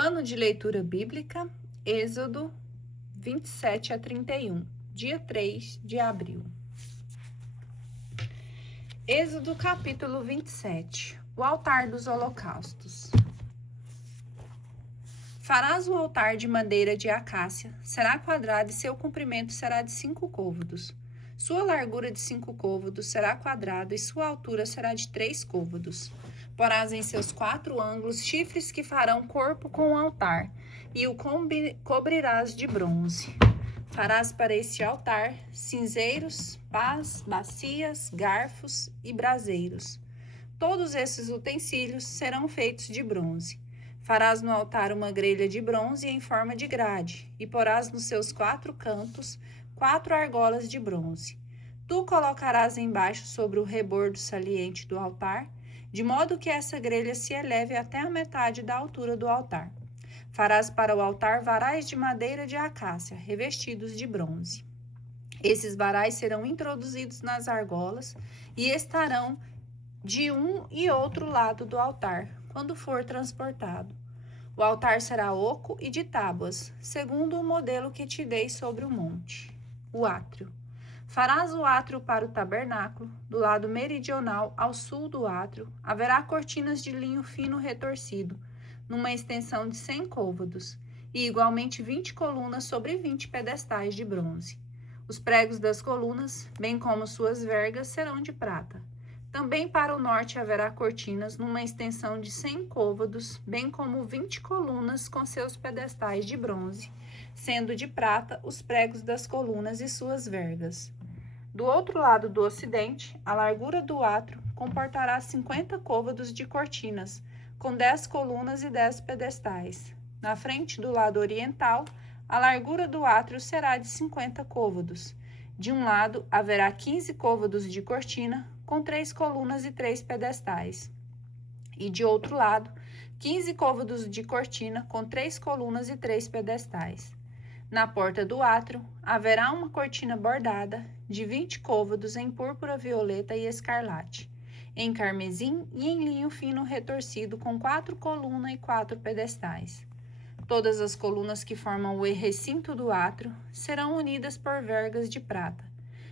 Plano de leitura bíblica, Êxodo 27 a 31, dia 3 de abril. Êxodo capítulo 27, o altar dos holocaustos. Farás o altar de madeira de acácia, será quadrado e seu comprimento será de 5 côvados. Sua largura de 5 côvados será quadrada e sua altura será de 3 côvados. Porás em seus 4 ângulos chifres que farão corpo com o altar, e o cobrirás de bronze. Farás para este altar cinzeiros, pás, bacias, garfos e braseiros. Todos esses utensílios serão feitos de bronze. Farás no altar uma grelha de bronze em forma de grade, e porás nos seus 4 cantos 4 argolas de bronze. Tu colocarás embaixo sobre o rebordo saliente do altar, de modo que essa grelha se eleve até a metade da altura do altar. Farás para o altar varais de madeira de acácia, revestidos de bronze. Esses varais serão introduzidos nas argolas e estarão de um e outro lado do altar, quando for transportado. O altar será oco e de tábuas, segundo o modelo que te dei sobre o monte. O átrio. Farás o átrio para o tabernáculo. Do lado meridional ao sul do átrio, haverá cortinas de linho fino retorcido, numa extensão de 100 côvados, e igualmente 20 colunas sobre 20 pedestais de bronze. Os pregos das colunas, bem como suas vergas, serão de prata. Também para o norte haverá cortinas numa extensão de 100 côvados, bem como 20 colunas com seus pedestais de bronze, sendo de prata os pregos das colunas e suas vergas. Do outro lado do ocidente, a largura do átrio comportará 50 côvados de cortinas, com 10 colunas e 10 pedestais. Na frente do lado oriental, a largura do átrio será de 50 côvados. De um lado, haverá 15 côvados de cortina, com 3 colunas e 3 pedestais. E de outro lado, 15 côvados de cortina, com 3 colunas e 3 pedestais. Na porta do átrio, haverá uma cortina bordada de 20 côvados em púrpura violeta e escarlate, em carmesim e em linho fino retorcido, com 4 colunas e 4 pedestais. Todas as colunas que formam o recinto do átrio serão unidas por vergas de prata.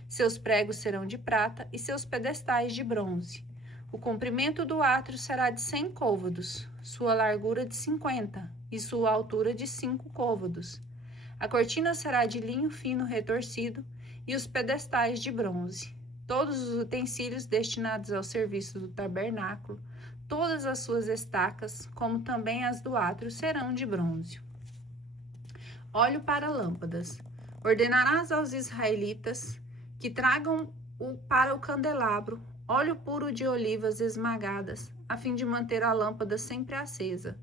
Seus pregos serão de prata e seus pedestais de bronze. O comprimento do átrio será de 100 côvados, sua largura de 50 e sua altura de 5 côvados. A cortina será de linho fino retorcido e os pedestais de bronze. Todos os utensílios destinados ao serviço do tabernáculo, todas as suas estacas, como também as do átrio, serão de bronze. Óleo para lâmpadas. Ordenarás aos israelitas que tragam para o candelabro óleo puro de olivas esmagadas, a fim de manter a lâmpada sempre acesa.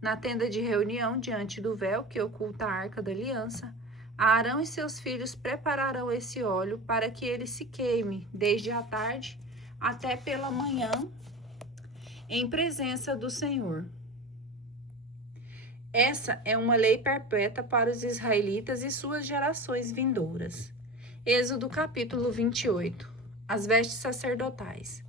Na tenda de reunião, diante do véu que oculta a arca da aliança, Arão e seus filhos prepararão esse óleo para que ele se queime, desde a tarde até pela manhã, em presença do Senhor. Essa é uma lei perpétua para os israelitas e suas gerações vindouras. Êxodo capítulo 28. As vestes sacerdotais.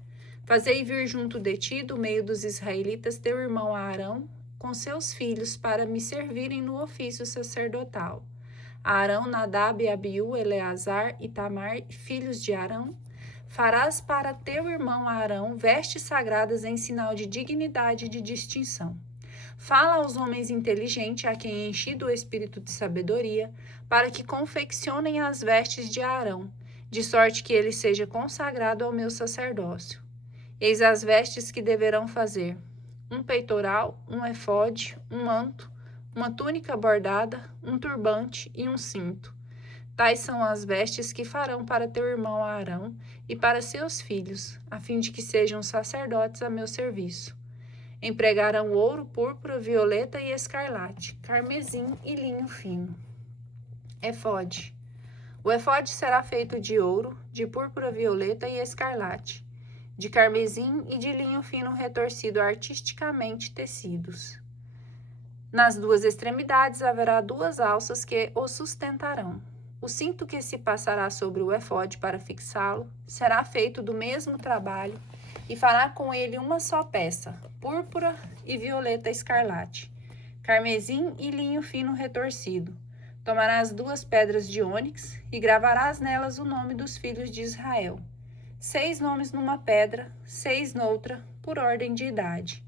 Fazei vir junto de ti, do meio dos israelitas, teu irmão Arão, com seus filhos, para me servirem no ofício sacerdotal. Arão, Nadab, Abiú, Eleazar e Tamar, filhos de Arão. Farás para teu irmão Arão vestes sagradas em sinal de dignidade e de distinção. Fala aos homens inteligentes, a quem enchi do espírito de sabedoria, para que confeccionem as vestes de Arão, de sorte que ele seja consagrado ao meu sacerdócio. Eis as vestes que deverão fazer: um peitoral, um efode, um manto, uma túnica bordada, um turbante e um cinto. Tais são as vestes que farão para teu irmão Arão e para seus filhos, a fim de que sejam sacerdotes a meu serviço. Empregarão ouro, púrpura, violeta e escarlate, carmesim e linho fino. Efode. O efode será feito de ouro, de púrpura violeta e escarlate, de carmesim e de linho fino retorcido artisticamente tecidos. Nas 2 extremidades haverá 2 alças que o sustentarão. O cinto que se passará sobre o efode para fixá-lo será feito do mesmo trabalho e fará com ele uma só peça, púrpura e violeta escarlate, carmesim e linho fino retorcido. Tomarás 2 pedras de ônix e gravarás nelas o nome dos filhos de Israel. 6 nomes numa pedra, 6 noutra, por ordem de idade.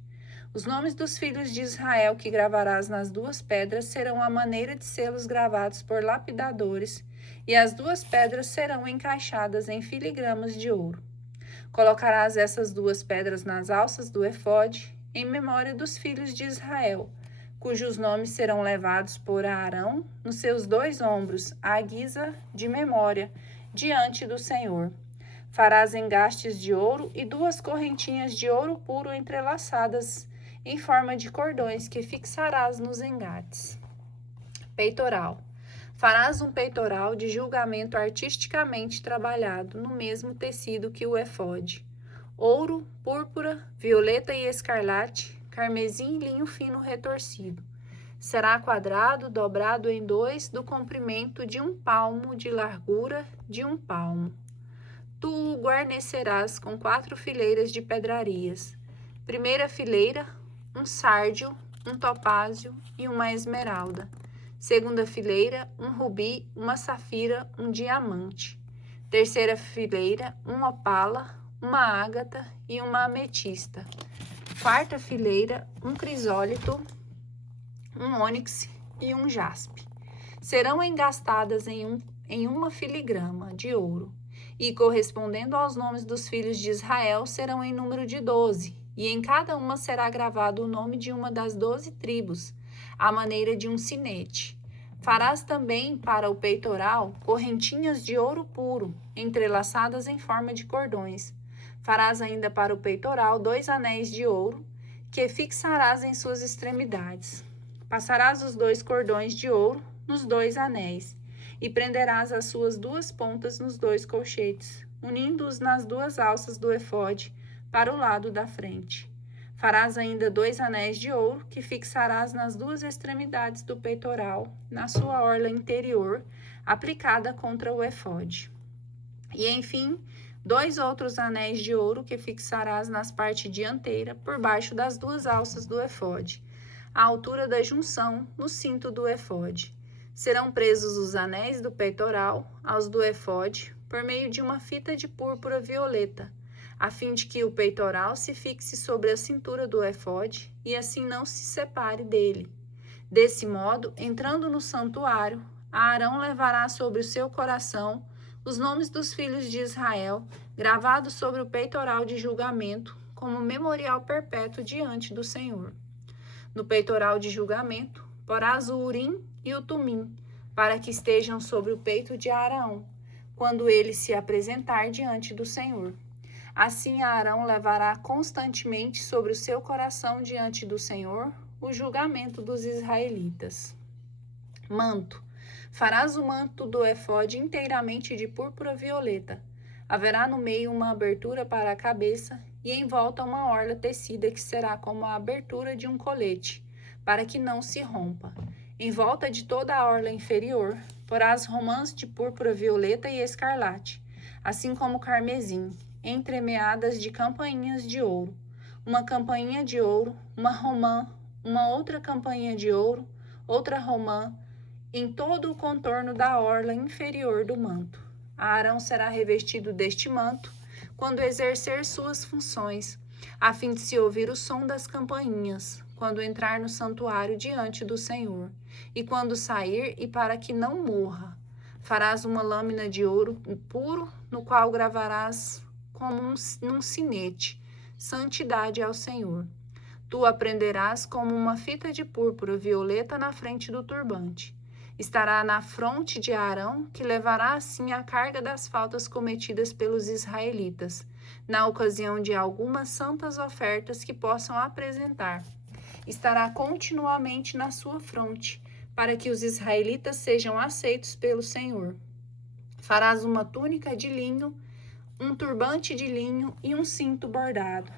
Os nomes dos filhos de Israel que gravarás nas 2 pedras serão à maneira de selos gravados por lapidadores, e as 2 pedras serão encaixadas em filigramas de ouro. Colocarás essas 2 pedras nas alças do efode, em memória dos filhos de Israel, cujos nomes serão levados por Arão nos seus 2 ombros, à guisa de memória, diante do Senhor. Farás engastes de ouro e 2 correntinhas de ouro puro entrelaçadas em forma de cordões que fixarás nos engates. Peitoral. Farás um peitoral de julgamento artisticamente trabalhado no mesmo tecido que o efode. Ouro, púrpura, violeta e escarlate, carmesim e linho fino retorcido. Será quadrado, dobrado em 2, do comprimento de 1 palmo, de largura de 1 palmo. Tu o guarnecerás com 4 fileiras de pedrarias. Primeira fileira, um sárdio, um topázio e uma esmeralda. Segunda fileira, um rubi, uma safira, um diamante. Terceira fileira, um opala, uma ágata e uma ametista. Quarta fileira, um crisólito, um ônix e um jaspe. Serão engastadas em uma filigrama de ouro, e correspondendo aos nomes dos filhos de Israel, serão em número de 12, e em cada uma será gravado o nome de uma das 12 tribos, à maneira de um sinete. Farás também para o peitoral correntinhas de ouro puro, entrelaçadas em forma de cordões. Farás ainda para o peitoral 2 anéis de ouro, que fixarás em suas extremidades. Passarás os 2 cordões de ouro nos 2 anéis, e prenderás as suas 2 pontas nos 2 colchetes, unindo-os nas 2 alças do efode, para o lado da frente. Farás ainda 2 anéis de ouro, que fixarás nas 2 extremidades do peitoral, na sua orla interior, aplicada contra o efode. E, enfim, 2 outros anéis de ouro, que fixarás nas partes dianteira, por baixo das 2 alças do efode, à altura da junção, no cinto do efode. Serão presos os anéis do peitoral aos do efode, por meio de uma fita de púrpura violeta, a fim de que o peitoral se fixe sobre a cintura do efode e assim não se separe dele. Desse modo, entrando no santuário, Arão levará sobre o seu coração os nomes dos filhos de Israel, gravados sobre o peitoral de julgamento, como memorial perpétuo diante do Senhor. No peitoral de julgamento, porás o Urim e o Tumim, para que estejam sobre o peito de Arão, quando ele se apresentar diante do Senhor. Assim Arão levará constantemente sobre o seu coração diante do Senhor o julgamento dos israelitas. Manto. Farás o manto do efode inteiramente de púrpura violeta. Haverá no meio uma abertura para a cabeça e em volta uma orla tecida que será como a abertura de um colete, para que não se rompa. Em volta de toda a orla inferior, porás romãs de púrpura violeta e escarlate, assim como carmesim, entremeadas de campainhas de ouro. Uma campainha de ouro, uma romã, uma outra campainha de ouro, outra romã, em todo o contorno da orla inferior do manto. Arão será revestido deste manto quando exercer suas funções, a fim de se ouvir o som das campainhas, quando entrar no santuário diante do Senhor, e quando sair, e para que não morra. Farás uma lâmina de ouro puro, no qual gravarás como num sinete, santidade ao Senhor. Tu a prenderás como uma fita de púrpura violeta na frente do turbante. Estará na fronte de Arão, que levará assim a carga das faltas cometidas pelos israelitas, na ocasião de algumas santas ofertas que possam apresentar. Estará continuamente na sua fronte, para que os israelitas sejam aceitos pelo Senhor. Farás uma túnica de linho, um turbante de linho e um cinto bordado.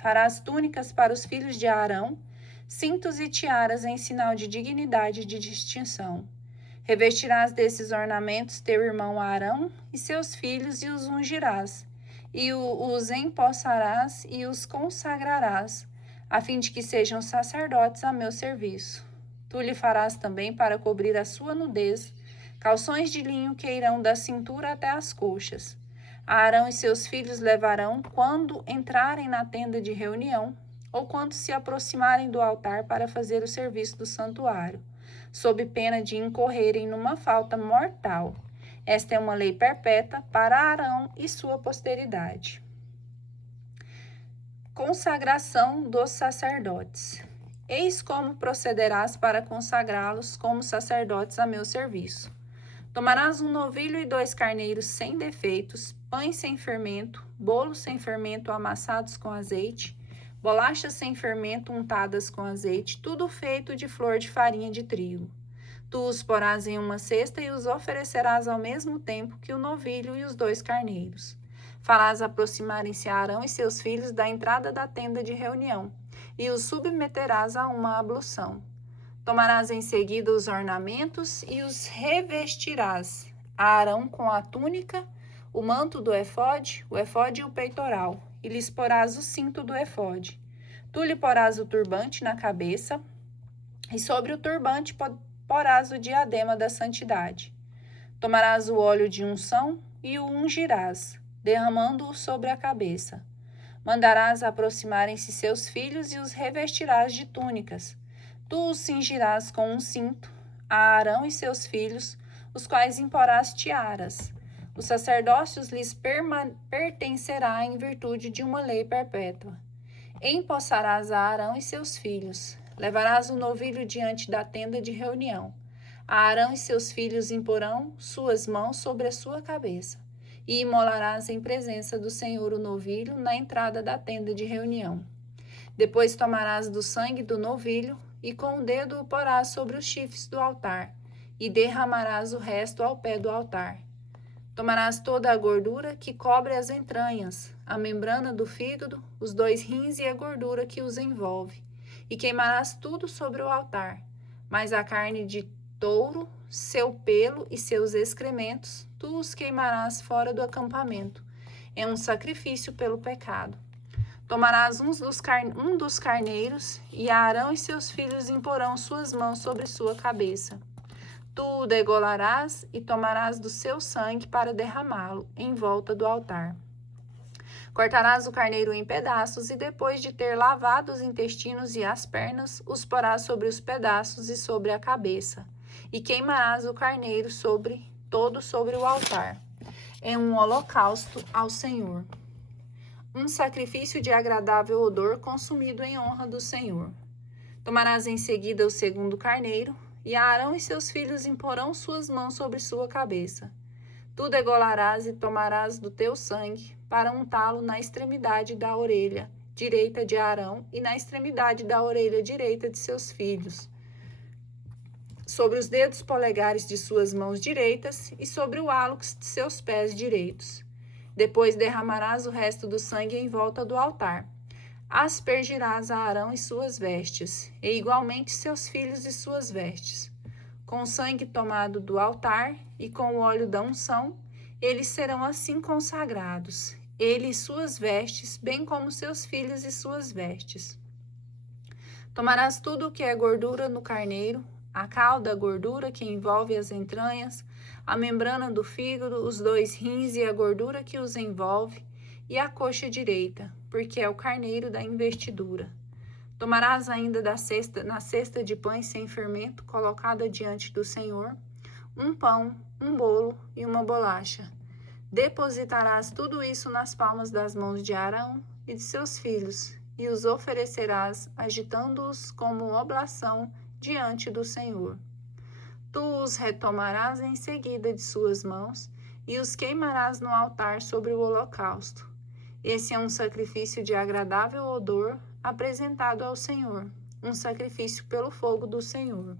Farás túnicas para os filhos de Arão, cintos e tiaras em sinal de dignidade e de distinção. Revestirás desses ornamentos teu irmão Arão e seus filhos e os ungirás, e os empossarás e os consagrarás, a fim de que sejam sacerdotes a meu serviço. Tu lhe farás também para cobrir a sua nudez, calções de linho que irão da cintura até as coxas. Arão e seus filhos levarão quando entrarem na tenda de reunião, ou quando se aproximarem do altar para fazer o serviço do santuário, sob pena de incorrerem numa falta mortal. Esta é uma lei perpétua para Arão e sua posteridade. Consagração dos sacerdotes. Eis como procederás para consagrá-los como sacerdotes a meu serviço. Tomarás um novilho e 2 carneiros sem defeitos, pães sem fermento, bolos sem fermento amassados com azeite, bolachas sem fermento untadas com azeite, tudo feito de flor de farinha de trigo. Tu os porás em uma cesta e os oferecerás ao mesmo tempo que o novilho e os 2 carneiros. Farás aproximarem-se Arão e seus filhos da entrada da tenda de reunião, e os submeterás a uma ablução. Tomarás em seguida os ornamentos e os revestirás, a Arão com a túnica, o manto do efode, o efode e o peitoral, e lhes porás o cinto do efode. Tu lhe porás o turbante na cabeça, e sobre o turbante porás o diadema da santidade. Tomarás o óleo de unção e o ungirás, derramando-o sobre a cabeça. Mandarás aproximarem-se seus filhos e os revestirás de túnicas. Tu os cingirás com um cinto, a Arão e seus filhos, os quais imporás tiaras. O sacerdócio lhes pertencerá em virtude de uma lei perpétua. Empossarás a Arão e seus filhos. Levarás o novilho diante da tenda de reunião. A Arão e seus filhos imporão suas mãos sobre a sua cabeça. E imolarás em presença do Senhor o novilho na entrada da tenda de reunião. Depois tomarás do sangue do novilho e com o dedo o porás sobre os chifres do altar, e derramarás o resto ao pé do altar. Tomarás toda a gordura que cobre as entranhas, a membrana do fígado, os 2 rins e a gordura que os envolve, e queimarás tudo sobre o altar. Mas a carne de touro, seu pelo e seus excrementos, tu os queimarás fora do acampamento. É um sacrifício pelo pecado. Tomarás um dos carneiros, e Arão e seus filhos imporão suas mãos sobre sua cabeça. Tu o degolarás e tomarás do seu sangue para derramá-lo em volta do altar. Cortarás o carneiro em pedaços e, depois de ter lavado os intestinos e as pernas, os porás sobre os pedaços e sobre a cabeça. E queimarás o carneiro todo sobre o altar. É um holocausto ao Senhor. Um sacrifício de agradável odor consumido em honra do Senhor. Tomarás em seguida o 2º carneiro, e Arão e seus filhos imporão suas mãos sobre sua cabeça. Tu degolarás e tomarás do teu sangue, para untá-lo na extremidade da orelha direita de Arão e na extremidade da orelha direita de seus filhos, sobre os dedos polegares de suas mãos direitas e sobre o hálux de seus pés direitos. Depois derramarás o resto do sangue em volta do altar. Aspergirás a Arão e suas vestes, e igualmente seus filhos e suas vestes. Com o sangue tomado do altar e com o óleo da unção, eles serão assim consagrados, ele e suas vestes, bem como seus filhos e suas vestes. Tomarás tudo o que é gordura no carneiro, a cauda, a gordura que envolve as entranhas, a membrana do fígado, os 2 rins e a gordura que os envolve, e a coxa direita, porque é o carneiro da investidura. Tomarás ainda na cesta de pães sem fermento, colocada diante do Senhor, um pão, um bolo e uma bolacha. Depositarás tudo isso nas palmas das mãos de Arão e de seus filhos, e os oferecerás, agitando-os como oblação diante do Senhor. Tu os retomarás em seguida de suas mãos, e os queimarás no altar sobre o holocausto. Esse é um sacrifício de agradável odor apresentado ao Senhor, um sacrifício pelo fogo do Senhor.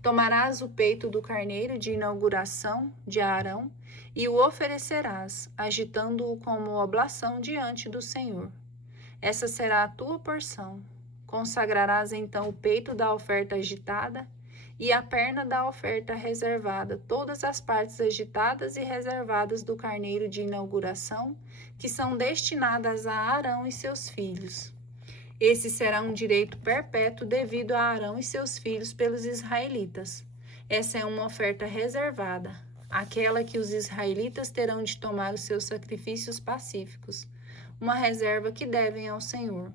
Tomarás o peito do carneiro de inauguração de Arão e o oferecerás, agitando-o como oblação diante do Senhor. Essa será a tua porção. Consagrarás então o peito da oferta agitada e a perna da oferta reservada, todas as partes agitadas e reservadas do carneiro de inauguração, que são destinadas a Arão e seus filhos. Esse será um direito perpétuo devido a Arão e seus filhos pelos israelitas. Essa é uma oferta reservada, aquela que os israelitas terão de tomar os seus sacrifícios pacíficos, uma reserva que devem ao Senhor.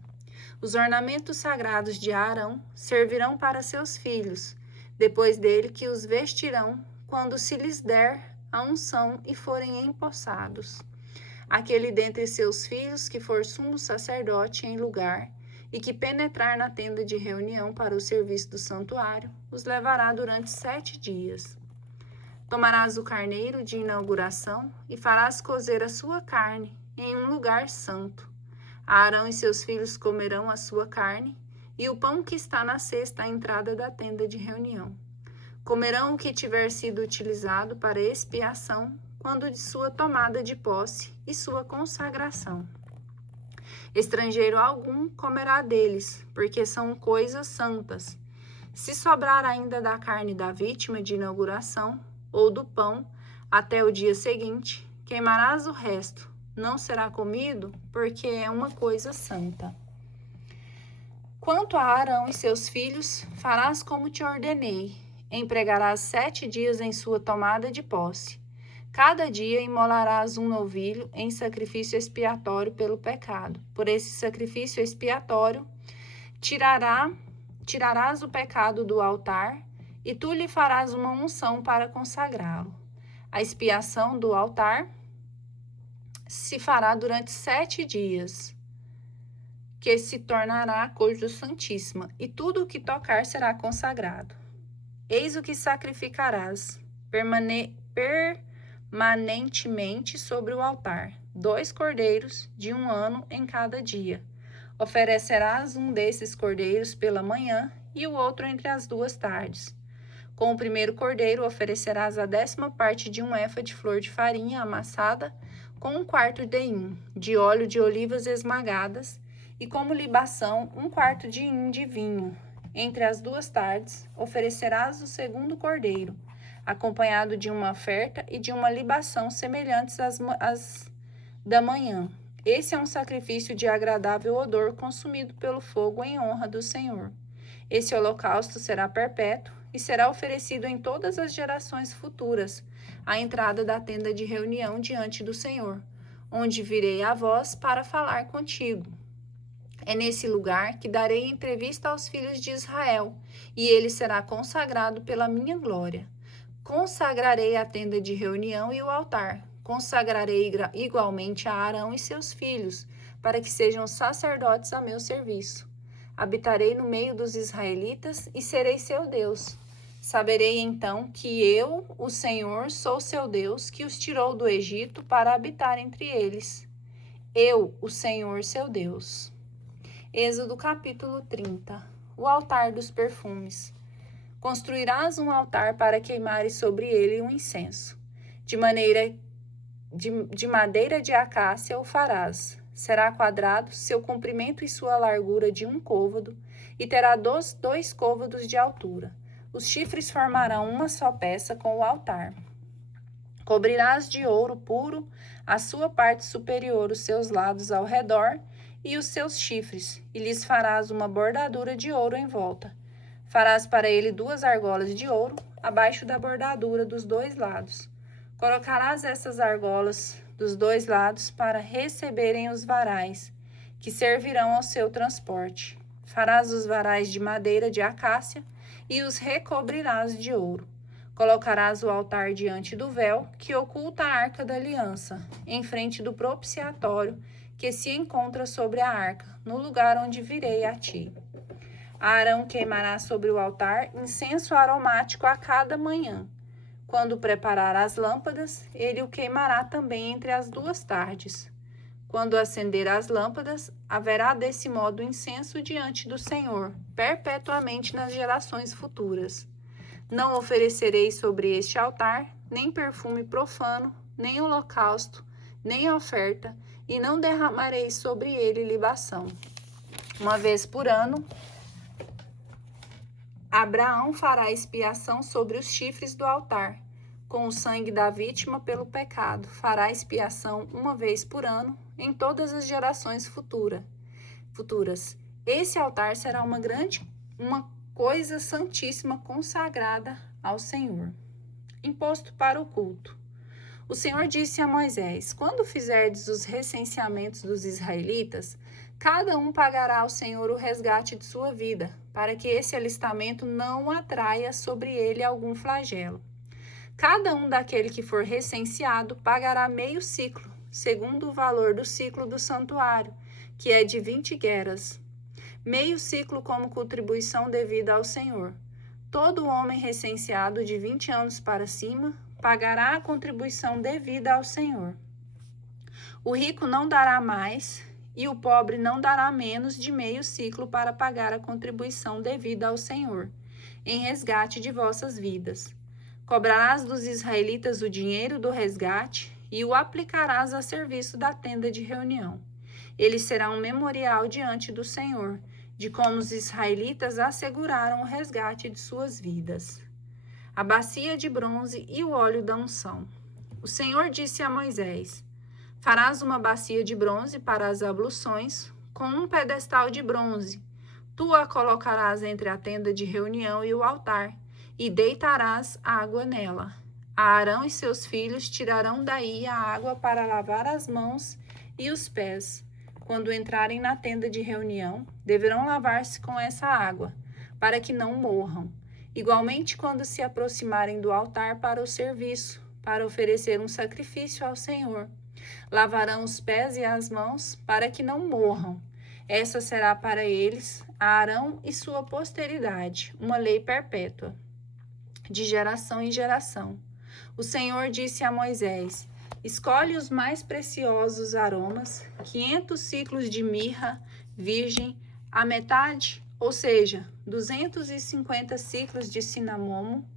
Os ornamentos sagrados de Arão servirão para seus filhos, depois dele que os vestirão quando se lhes der a unção e forem empossados. Aquele dentre seus filhos que for sumo sacerdote em lugar e que penetrar na tenda de reunião para o serviço do santuário, os levará durante 7 dias. Tomarás o carneiro de inauguração e farás cozer a sua carne em um lugar santo. Arão e seus filhos comerão a sua carne e o pão que está na cesta à entrada da tenda de reunião. Comerão o que tiver sido utilizado para expiação, quando de sua tomada de posse e sua consagração. Estrangeiro algum comerá deles, porque são coisas santas. Se sobrar ainda da carne da vítima de inauguração ou do pão até o dia seguinte, queimarás o resto. Não será comido, porque é uma coisa santa. Quanto a Arão e seus filhos, farás como te ordenei. Empregarás 7 dias em sua tomada de posse. Cada dia imolarás um novilho em sacrifício expiatório pelo pecado. Por esse sacrifício expiatório, tirarás o pecado do altar e tu lhe farás uma unção para consagrá-lo. A expiação do altar se fará durante 7 dias, que se tornará a coisa santíssima, e tudo o que tocar será consagrado. Eis o que sacrificarás permanentemente sobre o altar: 2 cordeiros de 1 ano em cada dia. Oferecerás um desses cordeiros pela manhã e o outro entre as 2 tardes. Com o primeiro cordeiro oferecerás a 10ª parte de 1 efa de flor de farinha amassada com 1/4 de hin de óleo de olivas esmagadas e como libação 1/4 de hin de vinho. Entre as 2 tardes oferecerás o segundo cordeiro, acompanhado de uma oferta e de uma libação semelhantes às da manhã. Esse é um sacrifício de agradável odor consumido pelo fogo em honra do Senhor. Esse holocausto será perpétuo e será oferecido em todas as gerações futuras, à entrada da tenda de reunião diante do Senhor, onde virei a vós para falar contigo. É nesse lugar que darei entrevista aos filhos de Israel, e ele será consagrado pela minha glória. Consagrarei a tenda de reunião e o altar. Consagrarei igualmente a Arão e seus filhos, para que sejam sacerdotes a meu serviço. Habitarei no meio dos israelitas e serei seu Deus. Saberei então que eu, o Senhor, sou seu Deus, que os tirou do Egito para habitar entre eles. Eu, o Senhor, seu Deus. Êxodo capítulo 30. O altar dos perfumes. Construirás um altar para queimares sobre ele um incenso. De madeira de acácia o farás. Será quadrado, seu comprimento e sua largura de 1 côvado, e terá 2 côvados de altura. Os chifres formarão uma só peça com o altar. Cobrirás de ouro puro a sua parte superior, os seus lados ao redor e os seus chifres, e lhes farás uma bordadura de ouro em volta. Farás para ele 2 argolas de ouro, abaixo da bordadura dos 2 lados. Colocarás essas argolas dos 2 lados para receberem os varais, que servirão ao seu transporte. Farás os varais de madeira de acácia e os recobrirás de ouro. Colocarás o altar diante do véu, que oculta a arca da aliança, em frente do propiciatório, que se encontra sobre a arca, no lugar onde virei a ti. Arão queimará sobre o altar incenso aromático a cada manhã. Quando preparar as lâmpadas, ele o queimará também entre as 2 tardes. Quando acender as lâmpadas, haverá desse modo incenso diante do Senhor, perpetuamente nas gerações futuras. Não oferecerei sobre este altar nem perfume profano, nem holocausto, nem oferta, e não derramarei sobre ele libação. Uma vez por ano, Abraão fará expiação sobre os chifres do altar. Com o sangue da vítima pelo pecado, fará expiação uma vez por ano em todas as gerações futuras. Esse altar será uma coisa santíssima consagrada ao Senhor. Imposto para o culto. O Senhor disse a Moisés: quando fizerdes os recenseamentos dos israelitas, cada um pagará ao Senhor o resgate de sua vida, para que esse alistamento não atraia sobre ele algum flagelo. Cada um daquele que for recenseado pagará meio siclo, segundo o valor do siclo do santuário, que é de 20 gueras. Meio siclo como contribuição devida ao Senhor. Todo homem recenseado de 20 anos para cima pagará a contribuição devida ao Senhor. O rico não dará mais e o pobre não dará menos de meio siclo para pagar a contribuição devida ao Senhor, em resgate de vossas vidas. Cobrarás dos israelitas o dinheiro do resgate e o aplicarás a serviço da tenda de reunião. Ele será um memorial diante do Senhor, de como os israelitas asseguraram o resgate de suas vidas. A bacia de bronze e o óleo da unção. O Senhor disse a Moisés: farás uma bacia de bronze para as abluções, com um pedestal de bronze. Tu a colocarás entre a tenda de reunião e o altar, e deitarás água nela. Arão e seus filhos tirarão daí a água para lavar as mãos e os pés. Quando entrarem na tenda de reunião, deverão lavar-se com essa água, para que não morram. Igualmente, quando se aproximarem do altar para o serviço, para oferecer um sacrifício ao Senhor, lavarão os pés e as mãos, para que não morram. Essa será para eles, Arão e sua posteridade, uma lei perpétua, de geração em geração. O Senhor disse a Moisés: escolhe os mais preciosos aromas, 500 ciclos de mirra virgem, a metade, ou seja, 250 ciclos de cinamomo,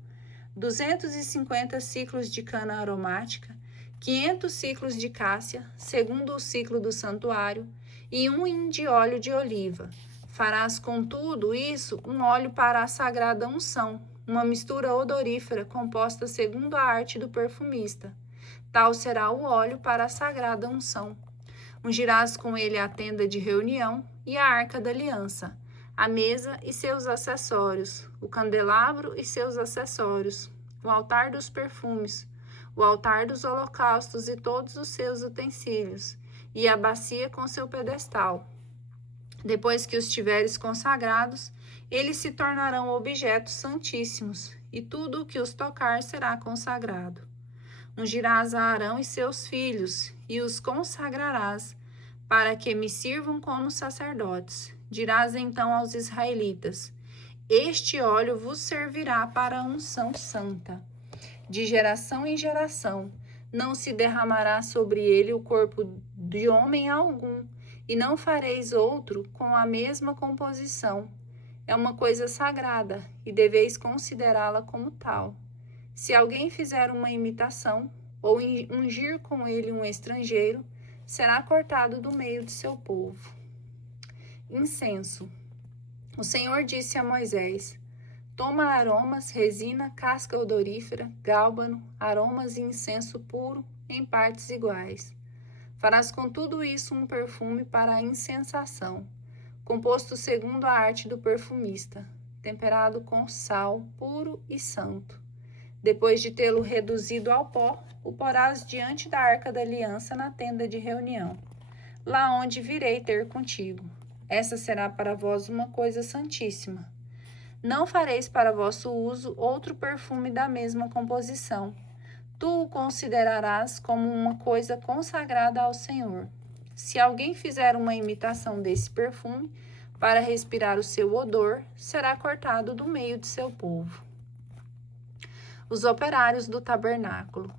250 ciclos de cana aromática, 500 ciclos de cássia, segundo o ciclo do santuário, e um hin de óleo de oliva. Farás com tudo isso um óleo para a sagrada unção, uma mistura odorífera composta segundo a arte do perfumista. Tal será o óleo para a sagrada unção. Ungirás com ele a tenda de reunião e a arca da aliança, a mesa e seus acessórios, o candelabro e seus acessórios, o altar dos perfumes, o altar dos holocaustos e todos os seus utensílios, e a bacia com seu pedestal. Depois que os tiveres consagrados, eles se tornarão objetos santíssimos, e tudo o que os tocar será consagrado. Ungirás a Arão e seus filhos, e os consagrarás, para que me sirvam como sacerdotes. Dirás então aos israelitas: este óleo vos servirá para a unção santa. De geração em geração, não se derramará sobre ele o corpo de homem algum, e não fareis outro com a mesma composição. É uma coisa sagrada, e deveis considerá-la como tal. Se alguém fizer uma imitação, ou ungir com ele um estrangeiro, será cortado do meio de seu povo. Incenso. O Senhor disse a Moisés: toma aromas, resina, casca odorífera, gálbano, aromas e incenso puro em partes iguais. Farás com tudo isso um perfume para a incensação, composto segundo a arte do perfumista, temperado com sal puro e santo. Depois de tê-lo reduzido ao pó, o porás diante da arca da aliança na tenda de reunião, lá onde virei ter contigo. Essa será para vós uma coisa santíssima. Não fareis para vosso uso outro perfume da mesma composição. Tu o considerarás como uma coisa consagrada ao Senhor. Se alguém fizer uma imitação desse perfume, para respirar o seu odor, será cortado do meio de seu povo. Os operários do tabernáculo.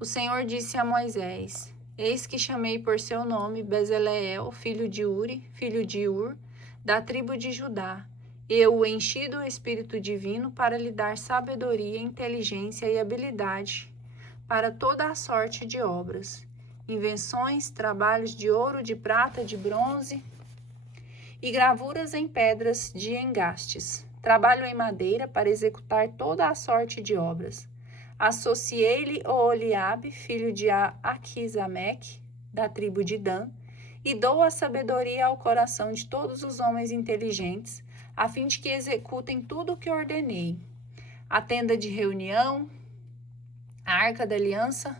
O Senhor disse a Moisés: eis que chamei por seu nome Bezaleel, filho de Uri, filho de Ur, da tribo de Judá. Eu o enchi do Espírito Divino para lhe dar sabedoria, inteligência e habilidade para toda a sorte de obras, invenções, trabalhos de ouro, de prata, de bronze e gravuras em pedras de engastes, trabalho em madeira para executar toda a sorte de obras. Associei-lhe Oholiabe, filho de Aquisameque, da tribo de Dan, e dou a sabedoria ao coração de todos os homens inteligentes, a fim de que executem tudo o que ordenei. A tenda de reunião, a arca da aliança,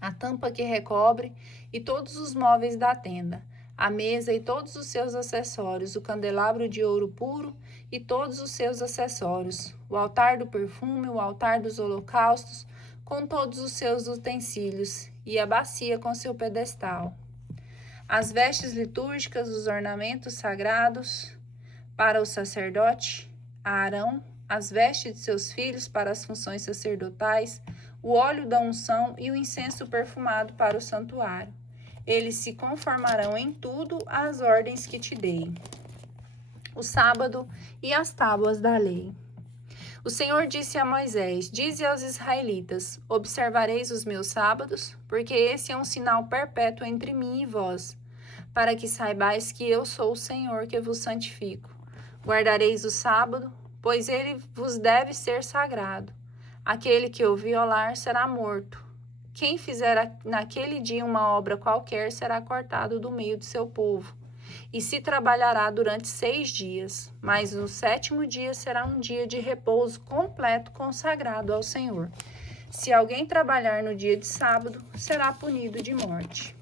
a tampa que recobre e todos os móveis da tenda, a mesa e todos os seus acessórios, o candelabro de ouro puro e todos os seus acessórios, o altar do perfume, o altar dos holocaustos, com todos os seus utensílios, e a bacia com seu pedestal. As vestes litúrgicas, os ornamentos sagrados para o sacerdote, Arão, as vestes de seus filhos para as funções sacerdotais, o óleo da unção e o incenso perfumado para o santuário. Eles se conformarão em tudo às ordens que te dei. O sábado e as tábuas da lei. O Senhor disse a Moisés: dize aos israelitas: observareis os meus sábados, porque esse é um sinal perpétuo entre mim e vós, para que saibais que eu sou o Senhor que vos santifico. Guardareis o sábado, pois ele vos deve ser sagrado. Aquele que o violar será morto. Quem fizer naquele dia uma obra qualquer será cortado do meio do seu povo. E se trabalhará durante 6 dias, mas no 7º dia será um dia de repouso completo consagrado ao Senhor. Se alguém trabalhar no dia de sábado, será punido de morte.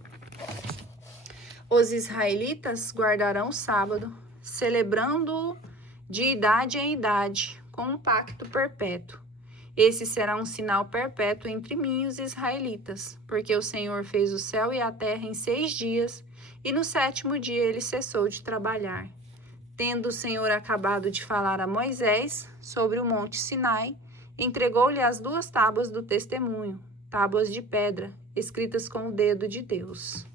Os israelitas guardarão o sábado, celebrando-o de idade em idade, com um pacto perpétuo. Esse será um sinal perpétuo entre mim e os israelitas, porque o Senhor fez o céu e a terra em 6 dias, e no 7º dia ele cessou de trabalhar. Tendo o Senhor acabado de falar a Moisés sobre o monte Sinai, entregou-lhe as 2 tábuas do testemunho, tábuas de pedra, escritas com o dedo de Deus.